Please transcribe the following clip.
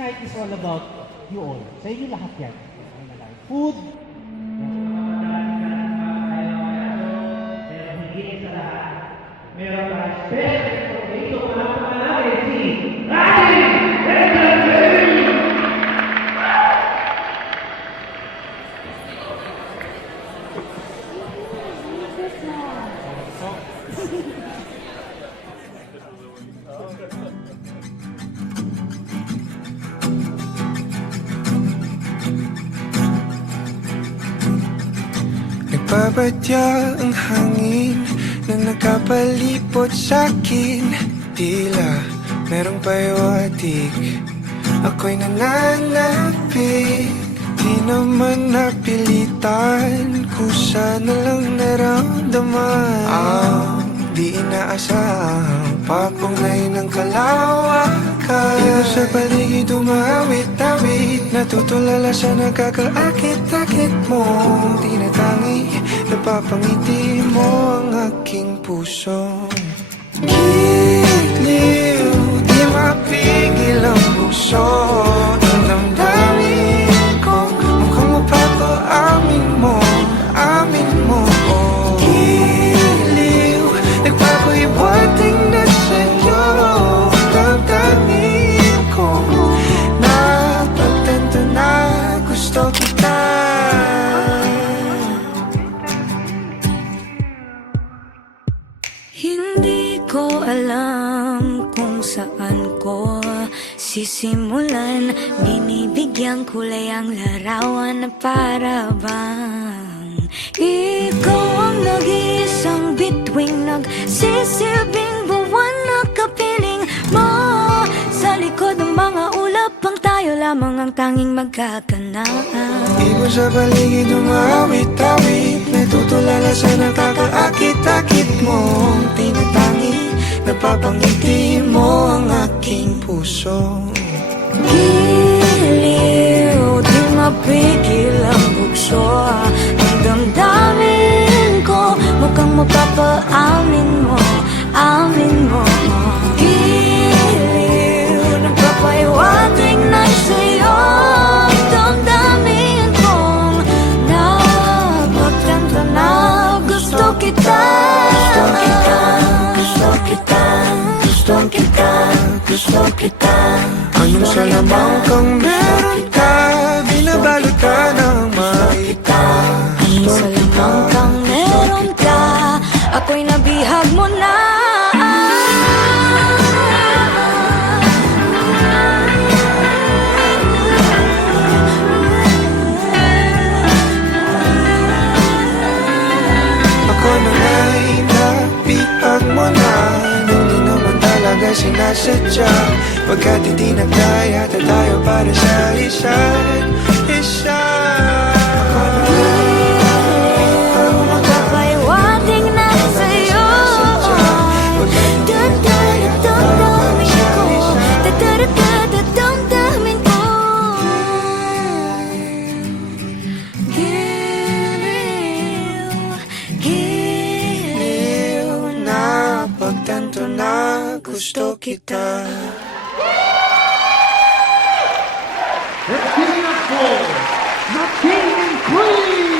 night is all about you all. Sa inyo lahat yan. Food. Pero higit sa lahat, meron na special dito para pangalawin si Ryan Henderson! Nagpapatya ang hangin na nakapalipot sa'kin. Tila merong pahiwatig, ako'y nananapig. Di naman napilitan, kusa na lang naramdaman. Ang di inaasahang papunay ng kalawakan. Ikaw sa paligid umawit-awit, natutulala sa nakakaakit-akit mo. Tinatangi, napapangiti mo ang aking puso. Giliw, di mapigil ang puso. Ang damdamin ko, mukhang mapapaamin mo, amin mo. Giliw, nagpapahiwating na sa'yo. Damdamin ko, napagtanto na gusto kita. Hindi ko alam kung saan ko sisimulan. Binibigyan kulay ang larawan na para bang ikaw ang nag-iisang bituing, nagsisilbing buwan na kapiling mo. Sa likod ng mga ulap, ang tayo lamang ang tanging magkakanaan. Ibon sa paligid umawit-awit, natutulala sa nakakaakit-akit mo. Tinatangi, napapangiti mo ang aking puso. Giliw, di mapigil ang bugso. Ang damdamin ko, mukhang mapapaamin mo, amin mo. Giliw, nagpapahiwatig na sa'yo. Ang damdamin kong napagtanto na gusto kita. Gusto kita, gusto kita, gusto kita. Anong salamang kang meron ka, binabalot ka ng makita. Anong salamang kang meron ka, ako'y nabihag mo na. Ako na nga'y nabihag mo na, nung di naman talaga sinasadya. Pagkat hindi nagkaya tayo para sa isa't isa. Ako na nga'y Magpapahiwatig na sa'yo. Damdamin ko, damdamin ko. Giliw, giliw na pagtanto na gusto kita. Let's give it up for the King and Queen!